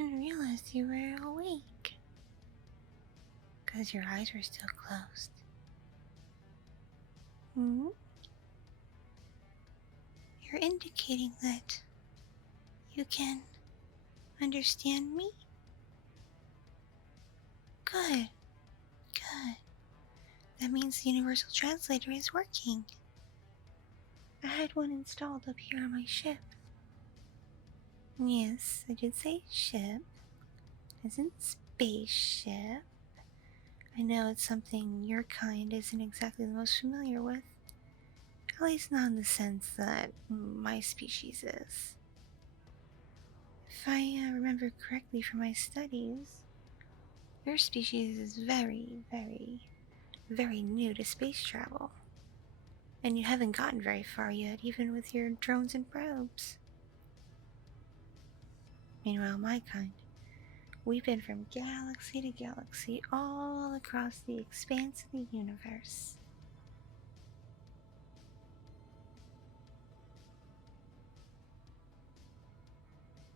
didn't realize you were awake. Because your eyes were still closed. Hmm? You're indicating that you can understand me? Good, good. That means the Universal Translator is working. I had one installed up here on my ship. Yes, I did say ship, as in spaceship. I know it's something your kind isn't exactly the most familiar with. At least not in the sense that my species is. If I remember correctly from my studies, your species is very, very, very new to space travel. And you haven't gotten very far yet, even with your drones and probes. Meanwhile, my kind, we've been from galaxy to galaxy all across the expanse of the universe.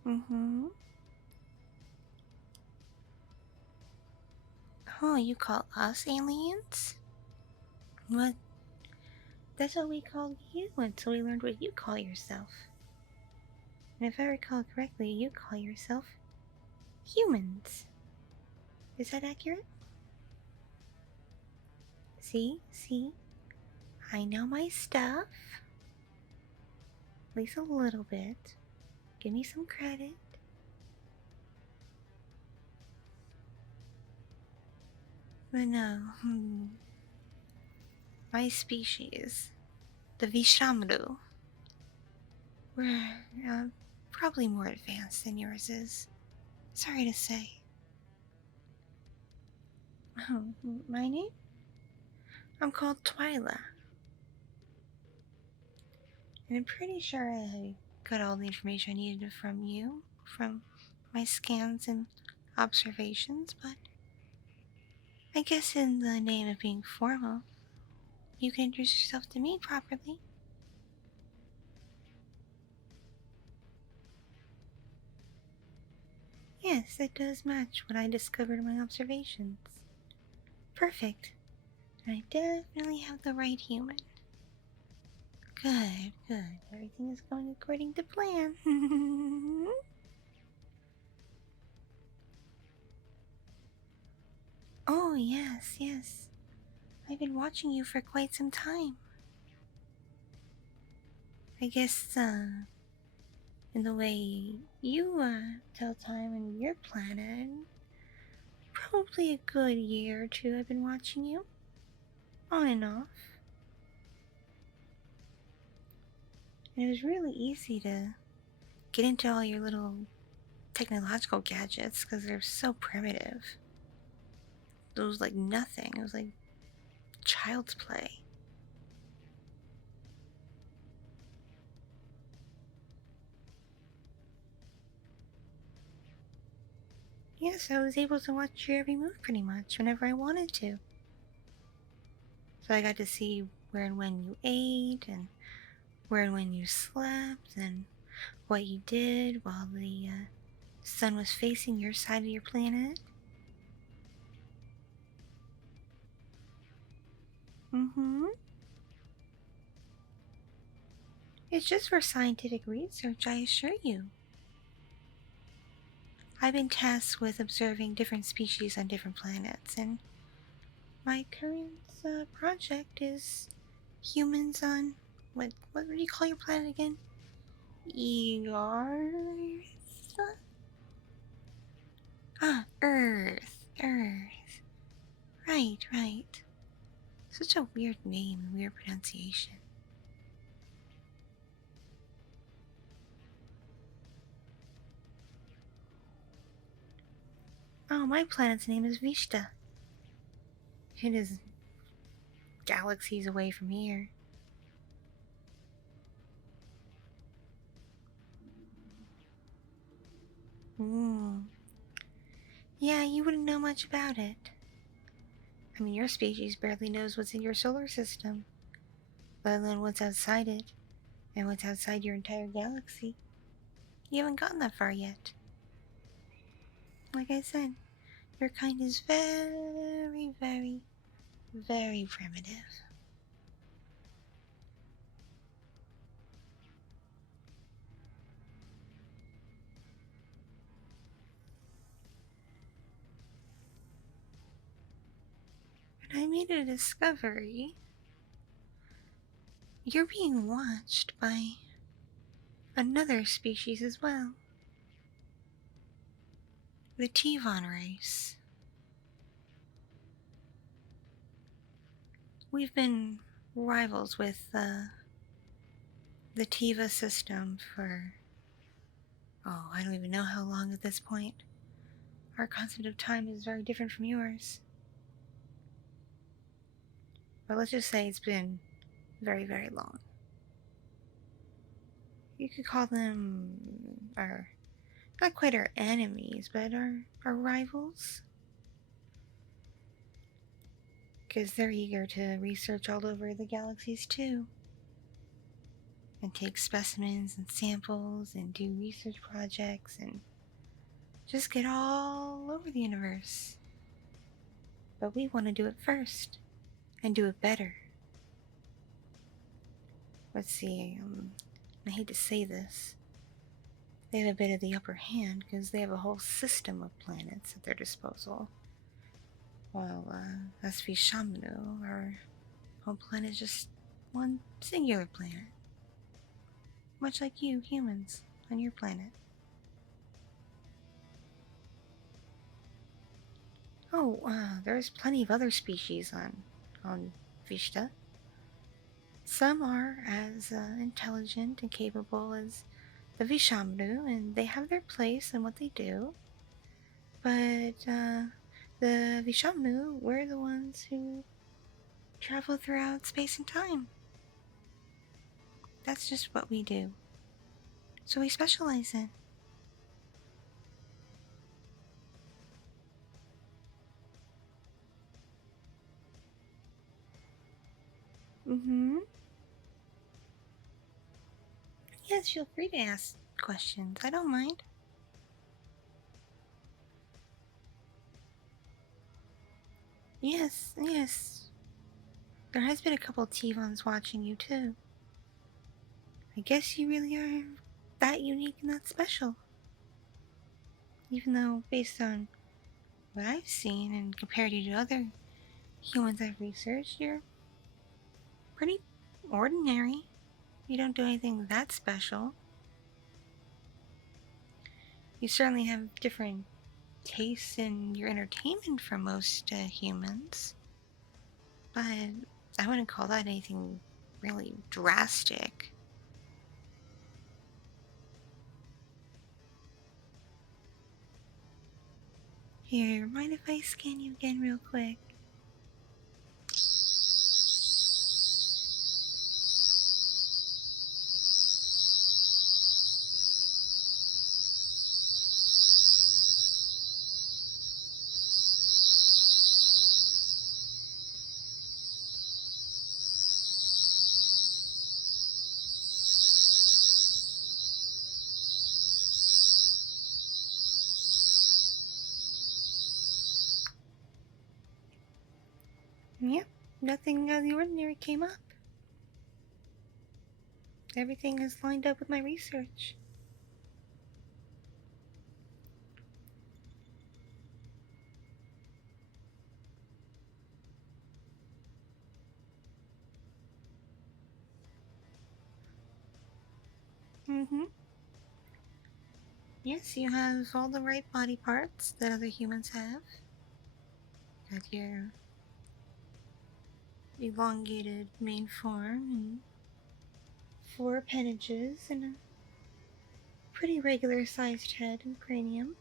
Mm-hmm. Oh, you call us aliens? What? That's what we called you until we learned what you call yourself. And if I recall correctly, you call yourself humans. Is that accurate? See? I know my stuff. At least a little bit. Give me some credit. But no, my species, the Vishamru, we're probably more advanced than yours is. Sorry to say. Oh, my name? I'm called Twyla. And I'm pretty sure I got all the information I needed from you, from my scans and observations, but I guess in the name of being formal, you can introduce yourself to me properly. Yes, it does match what I discovered in my observations. Perfect. I definitely have the right human. Good. Everything is going according to plan. Oh, yes. I've been watching you for quite some time. I guess, in the way you, tell time on your planet, probably a good year or two I've been watching you. On and off. And it was really easy to get into all your little technological gadgets because they're so primitive. It was like nothing. It was like child's play. Yes, I was able to watch your every move pretty much whenever I wanted to. So I got to see where and when you ate, and where and when you slept, and what you did while the sun was facing your side of your planet. Mm-hmm. It's just for scientific research, I assure you. I've been tasked with observing different species on different planets, and my current project is humans on what do you call your planet again? Earth? Ah, Earth. Right. Such a weird name and weird pronunciation. Oh, my planet's name is Vishta. It is galaxies away from here. Yeah, you wouldn't know much about it. I mean, your species barely knows what's in your solar system, let alone what's outside it, and what's outside your entire galaxy. You haven't gotten that far yet. Like I said, your kind is very, very, very primitive. And I made a discovery. You're being watched by another species as well. The Tivon race. We've been rivals with the Tiva system for, oh, I don't even know how long at this point. Our concept of time is very different from yours. But let's just say it's been very, very long. You could call them our, not quite our enemies, but our rivals. Because they're eager to research all over the galaxies too. And take specimens and samples and do research projects and just get all over the universe. But we want to do it first and do it better. Let's see, I hate to say this. They have a bit of the upper hand because they have a whole system of planets at their disposal. While us Vishamnu, our home planet is just one singular planet. Much like you humans on your planet. Oh, there's plenty of other species on Vishta. Some are as intelligent and capable as the Vishamnu, and they have their place in what they do. But the Vishamnu, we're the ones who travel throughout space and time. That's just what we do. So we specialize in. Mm-hmm. Yes, feel free to ask questions. I don't mind. Yes, yes. There has been a couple Tivons watching you too. I guess you really are that unique and that special. Even though, based on what I've seen and compared you to other humans I've researched, you're pretty ordinary. You don't do anything that special. You certainly have different tastes in your entertainment from most humans. But I wouldn't call that anything really drastic. Here, mind if I scan you again real quick? Yep, nothing out of the ordinary came up. Everything is lined up with my research. Mm-hmm. Yes, you have all the right body parts that other humans have. Got your elongated main form and 4 appendages and a pretty regular sized head and cranium.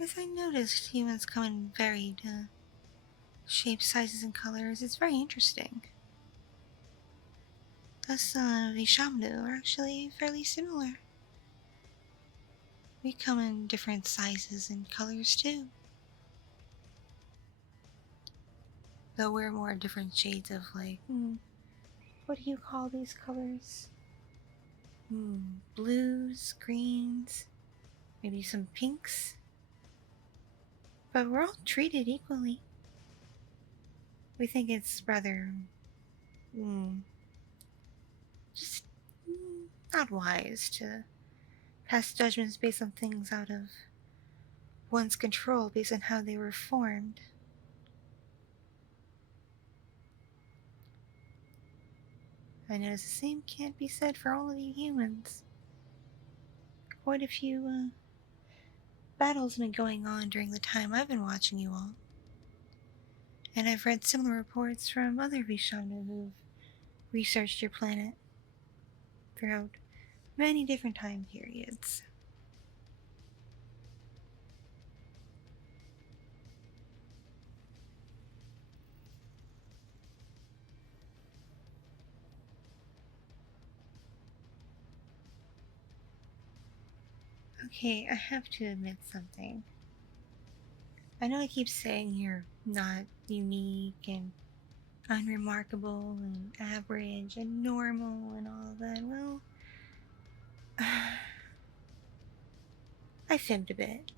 As I noticed, humans come in varied shapes, sizes, and colors. It's very interesting. Us Vishamnu are actually fairly similar. We come in different sizes and colors too. Though we're more different shades of like what do you call these colors? Blues, greens, maybe some pinks. But we're all treated equally. We think it's rather, just not wise to pass judgments based on things out of one's control based on how they were formed. I notice the same can't be said for all of you humans. Quite a few battles have been going on during the time I've been watching you all. And I've read similar reports from other Vishanu who've researched your planet throughout many different time periods. Okay, I have to admit something. I know I keep saying you're not unique and unremarkable and average and normal and all that. Well, I fibbed a bit.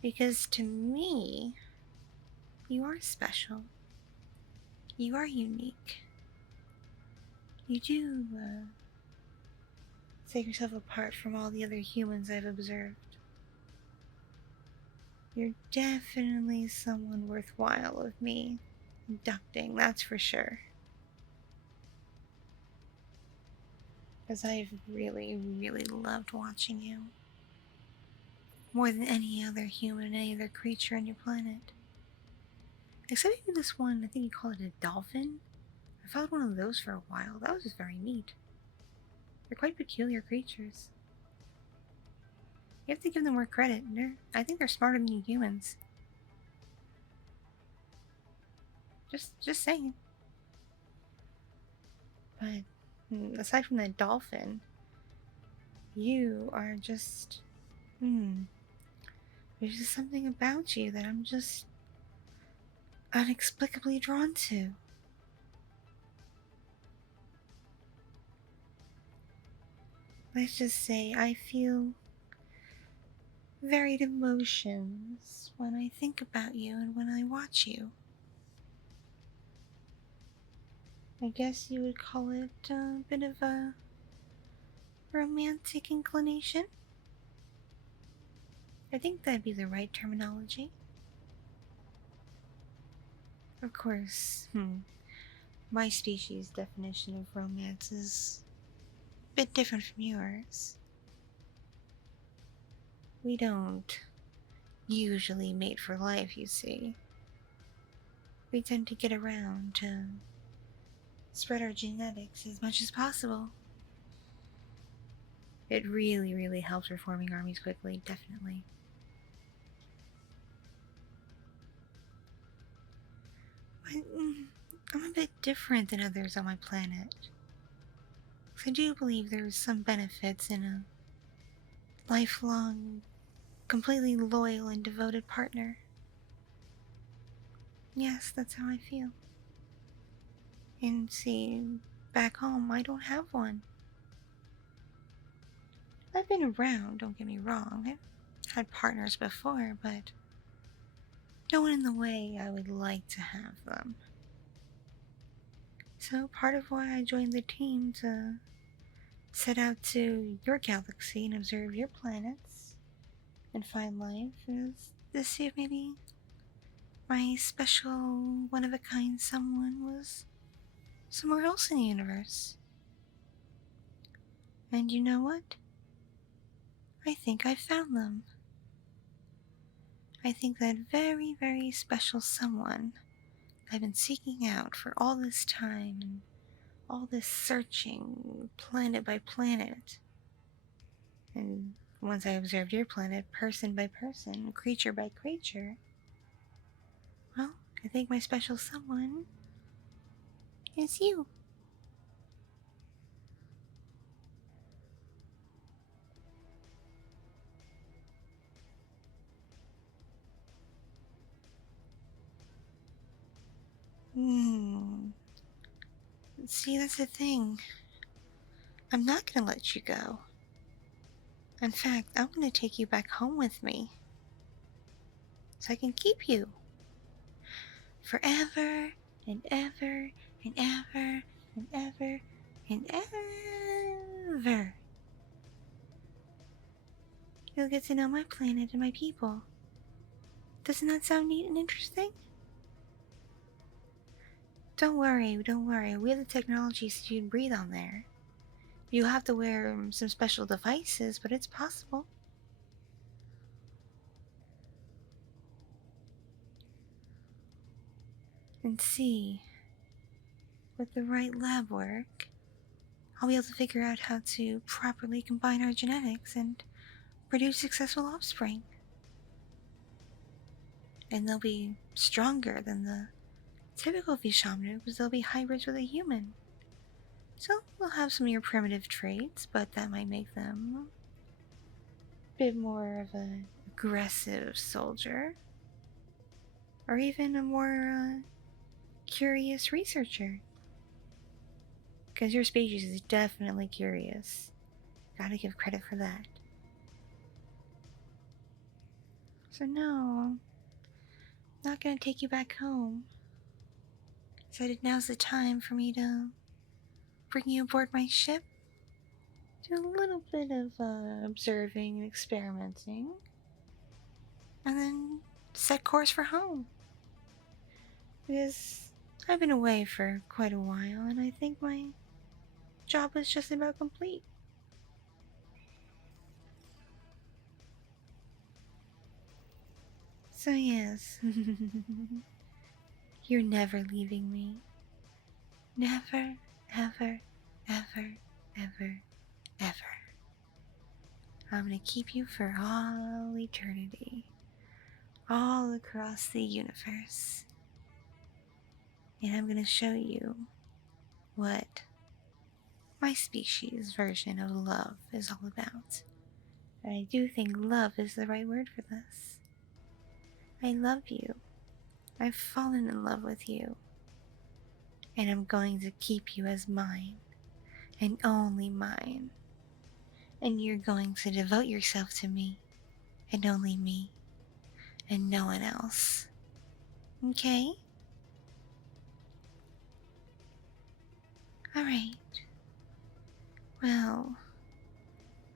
Because to me, you are special. You are unique. You do set yourself apart from all the other humans I've observed. You're definitely someone worthwhile of me abducting, that's for sure. Because I've really, really loved watching you. More than any other human, any other creature on your planet. Except maybe this one, I think you call it a dolphin. I found one of those for a while. That was just very neat. They're quite peculiar creatures. You have to give them more credit. I think they're smarter than you humans. Just saying. But aside from that dolphin, you are just, there's just something about you that I'm just inexplicably drawn to. Let's just say I feel varied emotions when I think about you and when I watch you. I guess you would call it a bit of a romantic inclination. I think that'd be the right terminology. Of course, my species' definition of romance is a bit different from yours. We don't usually mate for life, you see. We tend to get around to spread our genetics as much as possible. It really, really helps reforming armies quickly, definitely. But I'm a bit different than others on my planet. I do believe there's some benefits in a lifelong, completely loyal and devoted partner. Yes, that's how I feel. And see, back home, I don't have one. I've been around, don't get me wrong. I've had partners before, but no one in the way I would like to have them. So part of why I joined the team to set out to your galaxy and observe your planets and find life is to see if maybe my special, one-of-a-kind someone was somewhere else in the universe. And you know what? I think I found them. I think that very, very special someone I've been seeking out for all this time and all this searching, planet by planet. And once I observed your planet, person by person, creature by creature, well, I think my special someone is you. See, that's the thing. I'm not gonna let you go. In fact, I'm gonna take you back home with me. So I can keep you. Forever and ever and ever and ever and ever. You'll get to know my planet and my people. Doesn't that sound neat and interesting? Don't worry. We have the technology so you can breathe on there. You have to wear some special devices, but it's possible. And see, with the right lab work, I'll be able to figure out how to properly combine our genetics and produce successful offspring. And they'll be stronger than the typical Vtuber because they'll be hybrids with a human. So they'll have some of your primitive traits, but that might make them a bit more of an aggressive soldier. Or even a more curious researcher. Because your species is definitely curious. Gotta give credit for that. So no, I'm not gonna take you back home. Decided now's the time for me to bring you aboard my ship. Do a little bit of observing and experimenting. And then set course for home. Because I've been away for quite a while and I think my job is just about complete. So yes, you're never leaving me. Never, ever, ever, ever, ever. I'm gonna keep you for all eternity. All across the universe. And I'm gonna show you what my species' version of love is all about. And I do think love is the right word for this. I love you. I've fallen in love with you. And I'm going to keep you as mine. And only mine. And you're going to devote yourself to me. And only me. And no one else. Okay? Alright. Well,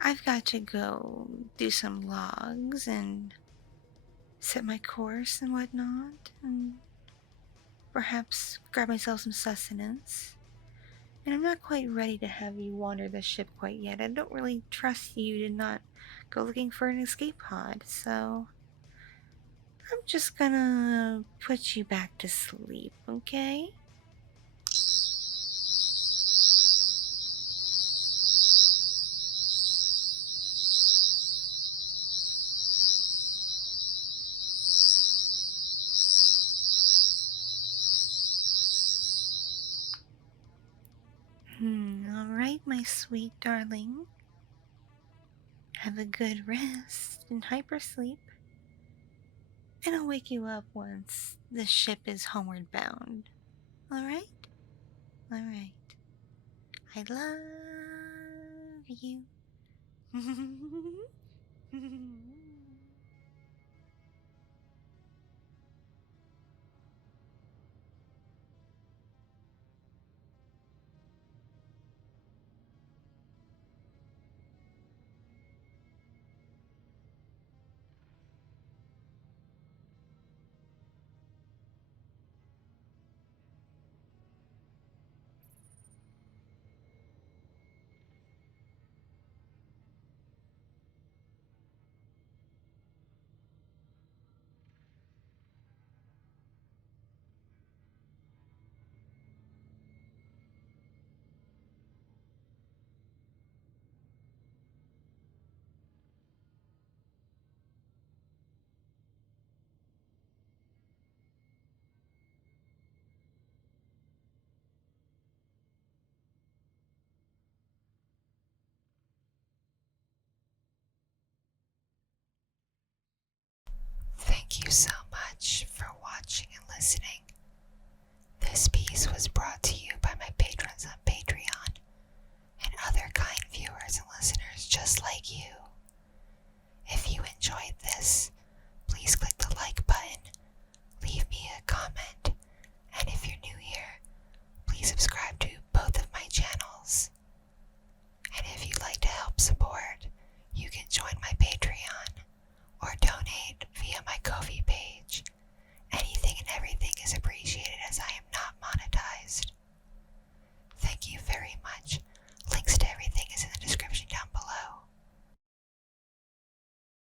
I've got to go do some logs and set my course and whatnot, and perhaps grab myself some sustenance. And I'm not quite ready to have you wander the ship quite yet. I don't really trust you to not go looking for an escape pod, so I'm just gonna put you back to sleep, okay? Alright, my sweet darling. Have a good rest and hypersleep. And I'll wake you up once the ship is homeward bound. Alright? Alright. I love you. Thank you so much for watching and listening. This piece was brought to you by my patrons just like you. If you enjoyed this, please click the like button, leave me a comment,